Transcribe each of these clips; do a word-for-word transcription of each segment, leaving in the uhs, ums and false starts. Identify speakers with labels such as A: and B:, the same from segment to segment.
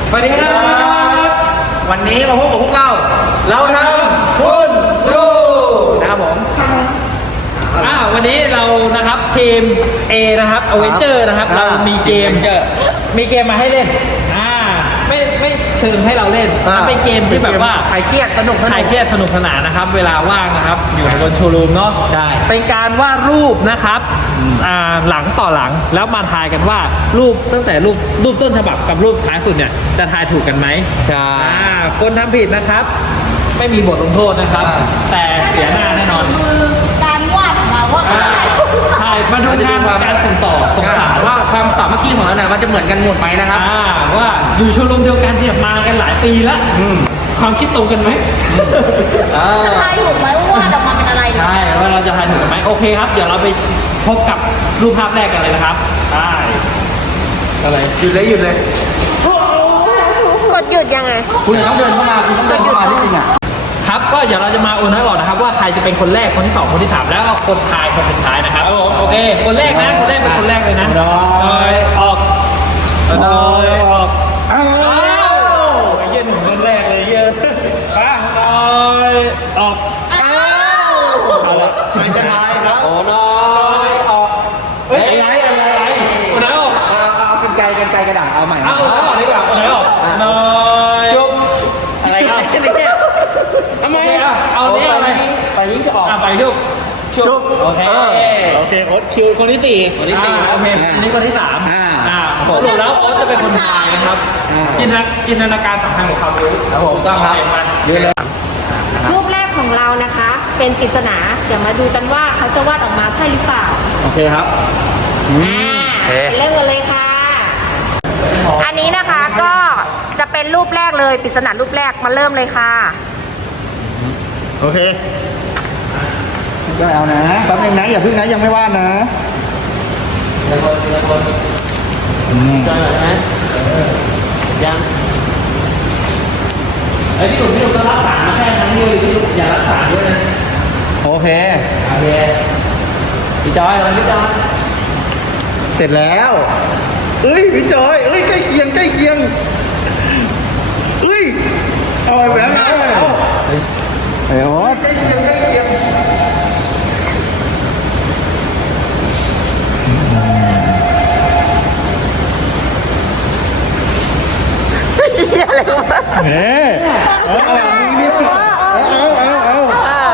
A: สวัสดีครับวันนี้มาพบกับพวกเราเราทำคุณดูนะครับผมอ่าวันนี้เรานะครับทีม A นะครับ Avenger นะครับเรามีเกมมีเกมมาให้เล่นอ่าไม่ไม่เชิงให้เราเล่นมันเป็นเกมที่แบบว่าคลายเครียดสนุกคลายเครียดสนุกสนานนะครับเวลาว่างนะครับอยู่บนโชว์รูมเนาะใช่เป็นการวาดรูปนะครับอ่าหลังต่อหลังแล้วมาทายกันว่ารูปตั้งแต่รูปรูปต้นฉบับกับรูปท้ายสุดเนี่ยจะทายถูกกันไหมใช่คนทำผิดนะครับไม่มีบทลงโทษนะครับแต่เสียหน้าแน่นอน
B: การวาดของเราว่า
A: ใช่มาดูงานการส่งต่อส่งสารว่าความสามัคคีของเราเนี่ยมันจะเหมือนกันหมดไหมนะครับว่าอยู่โชว์รูมเดียวกันเนี่ยมากันหลายปีแล้วความคิดตรงกันไหม
B: ทายถูกไหมว่าวาดออกมาเป็นอะไร
A: ใช่ว่าเราจะทายถูกไหมโอเคครับเดี๋ยวเราไปพบกับรูปภาพแรกกันเลยนะครับได้อะไรหยุดเลยหยุดเลย
B: กดหยุดยังไง
A: คุณต้องเดินเข้ามาคุณต้องเดินเข้ามาที่จริงอ่ะครับก็เดี๋ยวเราจะมาโอนให้ก่อนนะครับว่าใครจะเป็นคนแรกคนที่สองคนที่สามแล้วก็คนทายคนสุดท้ายนะครับโอเคคนแรกนะคนแรกเป็นคนแรกเลยนะน้อยออกน้อยออกอ้าวไอ้เหี้ยหนุ่มคนแรกเลยเหี้ยป้าน้อยออกอ้าวเอาละใครจะทายครับโอ้น้อยออกเฮ้ยอะไรอะไรอะไรคนไหนออกเอาเอาเป็นไกลกันไกลกระดาษเอาใหม่เอาเอาดีกว่าคนไหนออกน้อยชุบอะไรครับเนี่ยทำไมอ่ะเอาเนี้ยอะไรไปยิงจะออกไปชุบชุบโอเคโอเคโอ๊ตคิวคนที่สี่คนที่สี่โอเคอันนี้คนที่สามอ่าอ่าสรุปแล้วโอ๊ตจะเป็นคนทายนะครับจินตนาจินตนาการสำคัญของเขารู้ครับผมต้องครับเยอะเลย
B: รูปแรกของเรานะคะเป็นปริศนาเดี๋ยวมาดูกันว่าเขาจะวาดออกมาใช่หรือเปล่า
A: โอเคครับ
B: อ่าเริ่มกันเลยค่ะอันนี้นะคะก็จะเป็นรูปแรกเลยปริศนารูปแรกมาเริ่มเลยค่ะ
A: โอเคได้เอานะแป๊บนึงนะอย่าพึ่งนะยังไม่วาดนะเดี๋ยวคนเดี๋ยวคนจอยนะยังไอพี่หนุ่มพี่หนุ่มก็รักษาแค่ครั้งเดียวพี่หนุ่มอย่ารักษาด้วยนะโอเคโอเคพี่จอยอะไรพี่จอยเสร็จแล้วเอ้ยพี่จอยเอ้ยใกล้เคียงใกล้เคียงเอ้ยเอาแบบนั้นไอ้โอ๊ตใกล้เคียงใกล้เคียงอะไรวะเนี่ยเอาเอาเอาเอา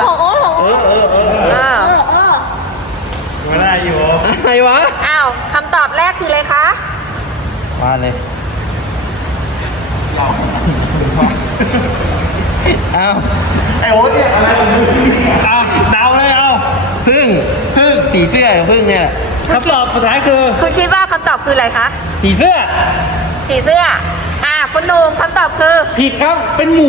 A: มาได้อยู่อะไรวะ
B: อ้าวคำตอบแรกคืออะไรคะ
A: มาเลยเอาไอ้โอ๊ตเนี่ยอะไรเอาเดาเลยเอาพึ่งพึ่งผีเสื้อกับพึ่งเนี่ยคำตอบสุดท้ายคือ
B: คุณคิดว่าคำตอบคืออะไรคะ
A: ผีเสื้อ
B: ผีเสื้ออ่าคุณหนุ่มคำตอบคือ
A: ผิดครับเป็นหมู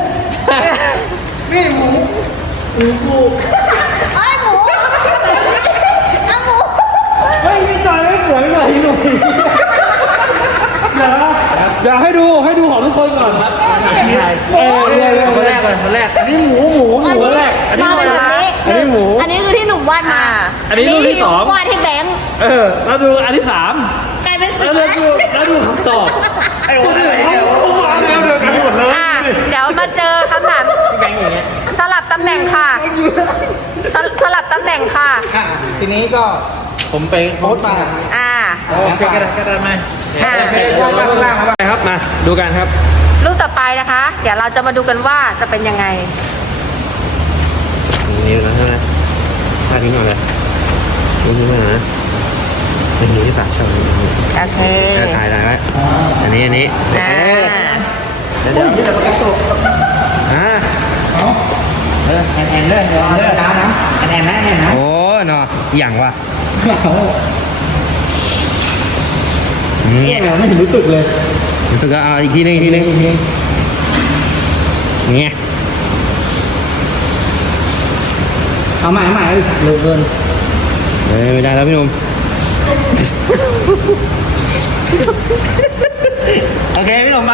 A: นี่หมูหมูหมู
B: เอ้ยหมูเอาหมู
A: เฮ้ยพี่จอยไม่สวยหน่อยหนุ่มอย่าอย่าให้ดูให้ดูของทุกคนก่อนครับเออเรียกเรียกคนแรกก่อนคนแรกอันนี้หมูหมูหมูแรกอันนี้หมูอันนี้หมู
B: อันนี้คือที่หนุ่มวาดมา
A: อันนี้รูปที่สอง
B: วาดที่แบงค์
A: เออแล้วดูอันที่สาม
B: กลายเป็น
A: แล้วดูแล้วดูคำตอบไอ้คนอื่นเขาวางแนวเดียวกันหมดเลย
B: เดี๋ยวมาเจอคำถาม
A: แบงค์อย่างเงี้ย
B: สลับตำแหน่งค่ะสลับตำแหน่งค่ะ
A: ทีนี้ก็ผมไปโพสต์มา
B: อ่า
A: เป็นกระดาษกระดาษไหมอ่าครับมาดูกันครับ
B: รูปต่อไปนะคะเดี๋ยวเราจะมาดูกันว่าจะเป็นยังไง
A: นี่นะใช่ไหมท่านี้ก่อนเลยนี่ใช่ไหมนะอันนี้ที่ฝากช่องนี้
B: โอเค
A: ถ่ายถ่ายไว้อันนี้อันนี้
B: อ่า
A: เดี๋ยวเดี๋ยวเดี๋ยวกระตุกอ่าเออแอนแอนเลยแอนเลยน้ำนะแอนแอนนะแอนนะโอ้เนาะอย่างวะเนี่ยไม่เห็นรู้สึกเลยรู้สึกเอาอีกทีนึงอีกทีนึงอีกทีนึงเนี่ยเอาใหม่เอาใหม่เร็วเกินเฮ้ยไม่ได้แล้วพี่หนุ่มโอเคพี่หนุ่มไป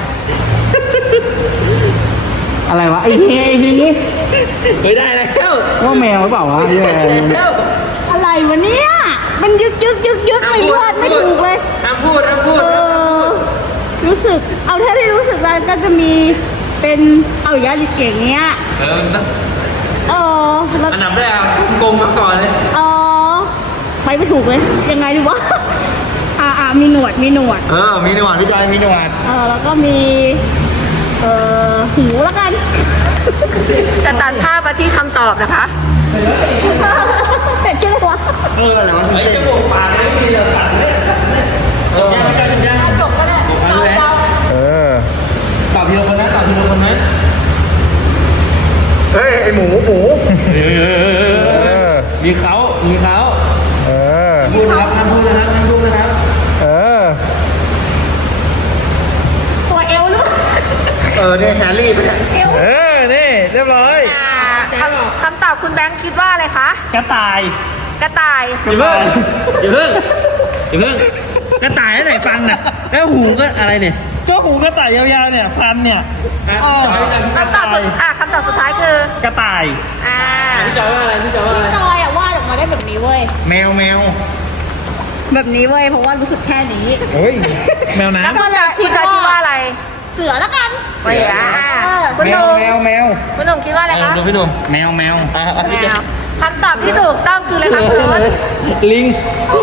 A: อะไรวะไอ้ทีไอ้ทีนี้ไม่ได้แล้วว่าแมวหรือเปล่าวะ
B: อะไรวะเนี่ยมันยึกยึกยึกยึกไม่พูดไม่ถูกเลย
A: ห้ามพูดห้ามพูด
B: รู้
C: สึก เอาเท่าที่รู้สึกแล้วก็จะมีเป็นเอายาดิอย่างเงี้ย
A: เออ
C: เออแล้ว
A: อันดับแรกโกงมาก่อนเลย
C: เออไปไม่ถูกเลยยังไงดีวะอ่าอ่ามีหนวดมีหนวด
D: เออ มีหนวดพี่จอยมีหนวด
C: เออแล้วก็มีเออหูแล้วกัน
B: จะตัดภาพมาที่คำตอบนะคะ
C: เห็นแค่ไหนวะ
D: เอออะไรวะ
A: ไอ้จมูกปากเลยมีแต่สันเลยเออยังยังยัง
C: จบก็ได้
A: ตอบเลย
D: เออ
A: ตอบทีละคนนะตอบทีละคนนะ
D: เฮ้ย ไอหมูหมู
A: มีเขามีเขา
D: เออ
A: พูดนะครับห้ามพูดนะครับห้ามพูดนะครับ
D: เออ
C: ตัวเอวหรือ
D: เออเนี่ยแฮร์รี่ไปเนี่ย
C: เอว
D: เออ นี่ เรียบร้อย
B: อ่าคำคำตอบคุณแบงค์คิดว่าอะไรคะ
A: กระต่าย
B: กระต่าย
A: อย่าเพิ่งอย่าเพิ่งอย่าเพิ่งกระต่ายไหนฟันน่ะแล้วหูก็อะไรเนี่ยก็หูกระต่ายยาวๆเนี่ยฟันเนี่ยอ๋อ
B: คำตอบสุดอ่ะคำตอบสุดท้ายคือก
A: ระต่าย
B: อ่า
A: พี่จอยว่าอะไรพี่จอยว่าอะไร
C: จอยอะวาดออกมาได้แบบนี้เว้ย
D: แมวแมว
C: แบบนี้เว้ยเพราะว่ารู้สึกแค่นี้
D: เฮ้ย
A: แมว
B: แล้ว
A: น้ำ
B: คุณจะคุณจะคิดว่าอะไร
C: เสือแล้วกัน
B: ไม่อ่ะอ่ะ
C: เออ
B: คุณ
D: แม
B: ห
D: ว
B: นุ่ม
D: แมวแมว
B: คุณหนุ่มคิดว่าอะไรคะ
A: ดูพี่หนุ่ม
D: แมวแมว
A: อ่ะอ่ะ
B: แมวคำตอบที่ถูกต้องคืออะไรคะคุณ
A: ลิง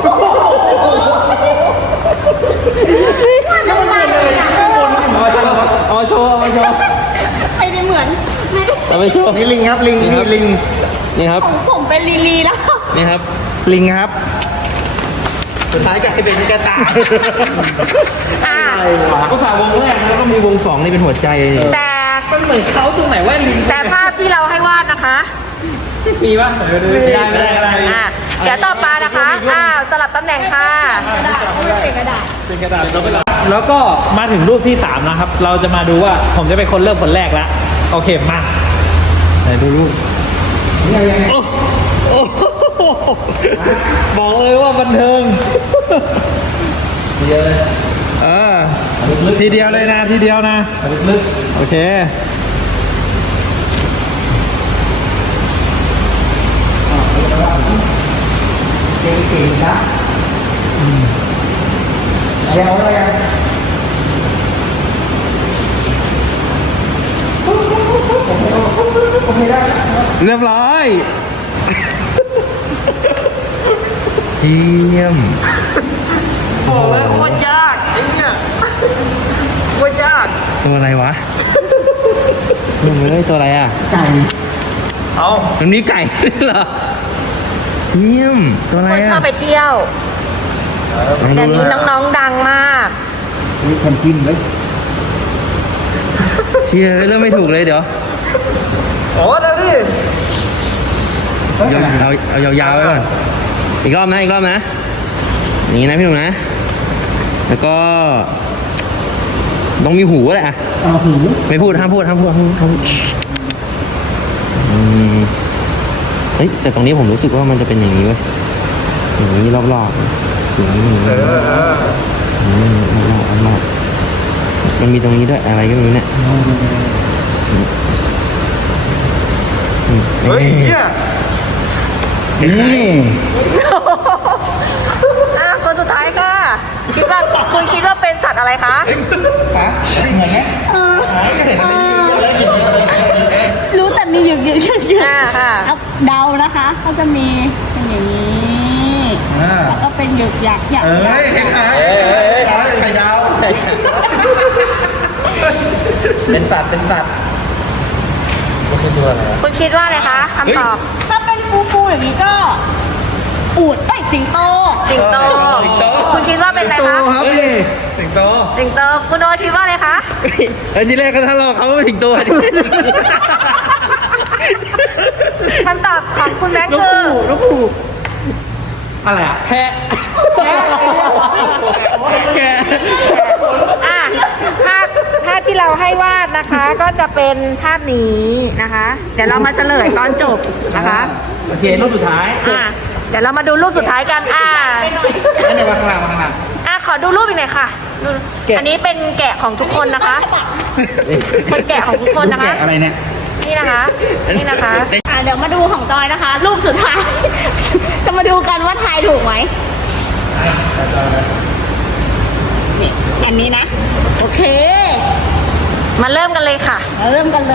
A: เอาโชว์เอาโชว์
C: ไอ้นี่เหมือนไม่
A: เอาไปโชว์
D: นี่ลิงครับลิง
A: นี่
D: นี่
A: ครับ
D: ลิง
A: นี่ครับ
C: ของผมเป็นลีลีแล้ว
A: นี่ครับ
D: ลิงครับ
A: สุดท้ายกลายเป็นกระต่าย
B: อ่ะ
A: ก็ฝากวงแรกนะแล้วก็มีวงสองนี่เป็นหัวใจ
B: แต่
A: มันเหมือนเขาตรงไหนว่าลิง
B: แต่ภาพที่เราให้วาดนะคะ
A: มีป่ะไม่ได้ไม่ได้ไม่ได้
B: อ่ะเดี๋ยวต่อไปนะคะ อ้าวสลับตำแหน่งค่ะ
C: กระดาษเพราะมันเป็นกระดาษ
A: เป็นกระดาษแล้วก็มาถึงรูปที่สามนะครับ เราจะมาดูว่าผมจะเป็นคนเริ่มคนแรกแล้วโอเคมาไหนดูรูปโอ้โอ้โหบอกเลยว่าบันเทิงเดียวเลยเออทีเดียวเลยนะทีเดียวนะลึกโอเค
D: เก่งเก่งครับเดี๋ยวอะไรกัน
A: เรียบร้อย
D: เยี่ยม
B: บอกเลยโคตรยากไอ้เนี่ยโคตรยาก
A: ตัวอะไรวะมึงเลยตัวอะไรอ่ะ
D: ไก่
A: เอาตรงนี้ไก่เหรอ
D: เยี่ยม ตัวอะไร
B: คนชอ
D: อ่ะ
B: บไปเที่ยวแต่นี้น้องๆดังมาก
D: มีคนกินเลย
A: เชียร์เริ่มไม่ถูกเลยเดี๋ยว
D: โอ้เดี๋ยวดิ
A: เอาเอาเอายาวๆไว้ก่อน อีกรอบนะอีกรอบนะ อย่างนี้นะพี่หนุ่มนะ แล้วก็ต้องมีหูแหละอ่ะ
D: เอาหู
A: ไม่พูดห้ามพูดห้ามพูดห้ามพูดห้ามพูดอืมเฮ้ยแต่ตรงนี้ผมรู้สึกว่ามันจะเป็นอย่างนี้เว้ยอย่างนี้รอบๆอย่างนี้อย่างนี้
D: เออเออ
A: อย่างนี้รอบๆรอบๆมันมีตรงนี้ด้วยอะไรก็ไม่รู้เนี่ยอืม
D: เฮ้ยเนี่ยนี่
B: อ่ะคนสุดท้ายค่ะ คิดว่าคุณคิดว่าเป็นสัตว์อะไรคะ
D: ปะเหมือนไหม
C: รู้แต่มีหยึกหยึกหยึกหยึก
B: อ่าค่ะ
C: เอาเดานะคะก็จะมีเป็นอย่างนี้
D: อ่า
C: แล้วก็เป็นหยึกหยักหยัก
D: เอ้
C: หยั
D: ย
C: ก
D: คล้ายๆไข่ดาว
A: เป็นสัตว์เป็นสัตว์
B: คุณคิดว่าอะไรคะคำตอบ
C: ถ้าเป็นฟูฟูๆอย่างนี้ก็ อูดเอ้ยสิงโต
B: สิงโต
A: สิงโต
B: คุณคิดว่าเป็นอะไรคะ
D: ครับพี่สิงโต
B: สิงโต คุณโดคิดว่าอะไรคะ
A: ไอ้ทีแรกก็ถ้าเราเขาไม่ถึงตัว
B: คำตอบของคุณแม็กคือ
A: ลูกผูอะไรอ่ะแพะแก
B: อ่ะภาพภาพที่เราให้วาดนะคะ ก็จะเป็นภาพนี้นะคะ เดี๋ยวเรามาเฉลยตอนจบนะคะ
D: โอเครูปสุดท้าย
B: อ่ะเดี๋ยวเรามาดูรูปสุดท้ายกันอ่ะ
D: ไม่ได้ว่าข้างล่างว่าข้างล่าง
B: อ่ะขอดูรูปอีกหน่อยค่ะดูอันนี้เป็นแกะของทุกคนนะคะเป็นแกะของทุกคนนะคะ
D: แกะอะไรเนี่ย
B: นี่นะคะ นี่นะคะ
C: อ่ะเดี๋ยวมาดูของจอยนะคะ รูปสุดท้าย จะมาดูกันว่าทายถูกไหมนี่อันนี้นะโอเค
B: มาเริ่มกันเลยค่ะ
C: มาเริ่มกันเลย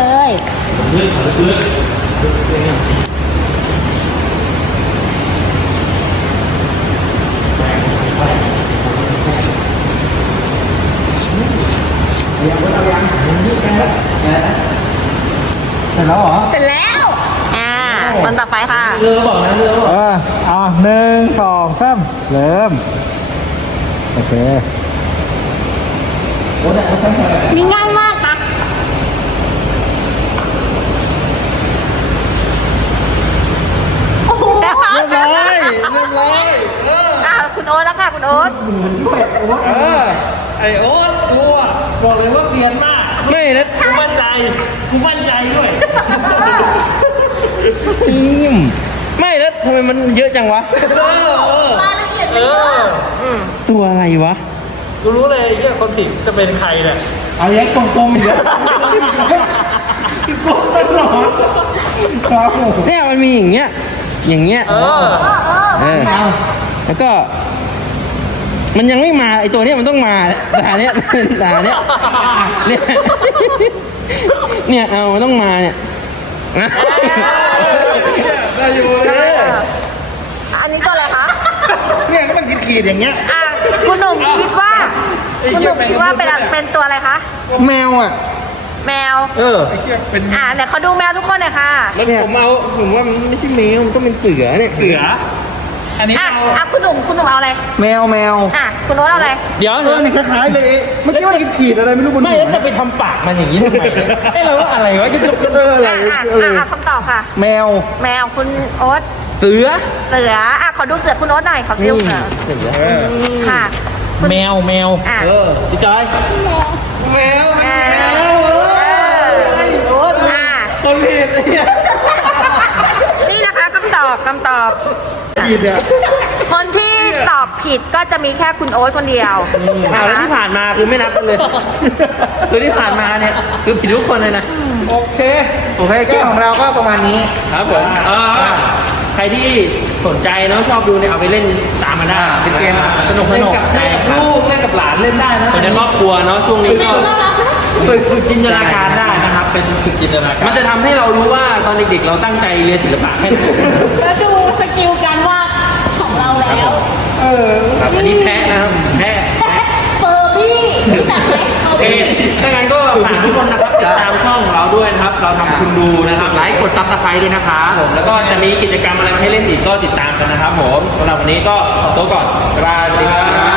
D: เสร็จแล้วเหรอ
C: เสร็จแล้ว
B: อ่าคนต่อไปค่ะ
A: เรือบอกนะเรือบอก
D: เออเอาหนึ่งสองสามเริ่ม โอเค
C: นี่ง่ายมากนะโอ้โห
D: เรียบร้อยเรียบร้อย
B: อ่าคุณโอ๊ตแล้วค่ะ คุณโอ๊ต
A: เออไอโอ๊ตกูอะบอกเลยว่าเรียนมาก ไม่นะกูมั่นใจกูมั่นใจด้วย
E: ไม่แล้วทำไมมันเยอะจังวะ
A: เออเออ
C: รายละเอียด
A: เออ
B: อืม
E: ตัวอะไรวะ
A: กูรู้เลยที่คนผิดจะเป็นใครเนี่ย
D: เอาแยกกลมๆอีกแล้วกลมตลอดครับผม
E: เนี่ยมันมีอย่างเงี้ย อย่างเงี้ย
A: เออ
E: เออ แล้วก็ มันยังไม่มาไอตัวเนี้ยมันต้องมาด่าเนี้ยด่าเนี้ยเนี่ยเนี่ยเอามันต้องมาเนี่ยนะ
D: ได้อยู่
B: เอออันนี้ตัวอะไรคะ
D: เนี่ยก็มันขีดๆอย่างเงี้ย
B: อ่าคุณหนุ่มคิดว่า คุณหนุ่มคิดว่าเป็นอะไรเป็นตัวอะไรคะ
D: แมวอ่ะ
B: แมว
D: เออเป็น
B: อ่าเดี๋ยวเขาดูแมวทุกคนหน่อยค่ะ
E: แล้วผมเอาผมว่ามันไม่ใช่แมวมันต้องเป็นเสือเนี่ย
A: เสือ อันนี้
B: อ่ะ
A: เอา
B: อ่ะคุณหนุ่มคุณหนุ่มเอาอะไร
D: แมวแมว
B: อ่ะคุณโน้ตเอาอะไร
E: เดี๋ยว
D: เอ
E: เดี๋ย
D: อ
E: ว
D: นี่คล้ายๆเลย เมื่อกี้มันขีดๆอะไรไม่รู้บน
E: ไม่
D: หั
E: แล้ว วจะไปทำปากมันอย่างนี้ทำไมเนี่ยไอเราว่าอะไรวะจะ
D: เอออะไร
B: อ่ะอ่ะ
D: เอ
B: อ่ะ
D: อ
B: อ่ะคำตอบค่ะ
D: แมว
B: แมวคุณโอ๊ต
E: เสือ
B: เสืออ่ะขอดูเสือคุณโอ๊ตหน่อยขอฟิวเสือ
E: เสือ
B: ค่ะคุณ
A: แมวแมว
B: อ่ะ
E: เออพี่จอย
D: แมว
B: แมวเอออ่ะ
D: คนผิดเนี่ย
B: นี่นะคะคำตอบคำตอบ
D: ผิดอ่ะ
B: คนที่ตอบผิดก็จะมีแค่คุณโอ๊ตคนเดียว
E: อ้าวแล้วที่ผ่านมาคือไม่นับกันเลย คือที่ผ่านมาเนี่ยคือผิดทุกคนเลยนะ
D: โอเค โอเคเกมของเราก็ประมาณนี้
E: ครับผมเออใครที่สนใจเนาะชอบดูเนี่ยเอาไปเล่นตามมาได้
D: อ่าเป็นเกม
E: สนุกสนุก
A: เล่นกับลูกเล่นกับหลานเล่นได้นะ
E: คนในครอบครัวเนาะช่วงนี้ก็
A: ฝึกฝึกจินตนาการได้นะครับ เป็นฝึกจินตนาการ
E: มันจะทำให้เรารู้ว่าตอนเด็กๆเราตั้งใจเรียนศิลปะแค่ไหน
C: แล้วดูสกิลการวาดของเราแล้ว
D: เออ
E: ครับอันนี้แพ้นะครับแพ้แพ้
C: เฟอร์บี้รู้จักไหม
E: โอเคถ้างั้นก็ฝากทุกคนนะครับติดตามช่องของเราด้วยนะครับ เราทำคุณดูนะครับ
D: ไลค์กดซับสไครต์ด้วยนะครับ
E: ผมแล้วก็จะมีกิจกรรมอะไรมาให้เล่นอีกก็ติดตามกันนะครับผมสำหรับวันนี้ก็ขอตัวก่อนบ๊ายบายสวัสดีครับ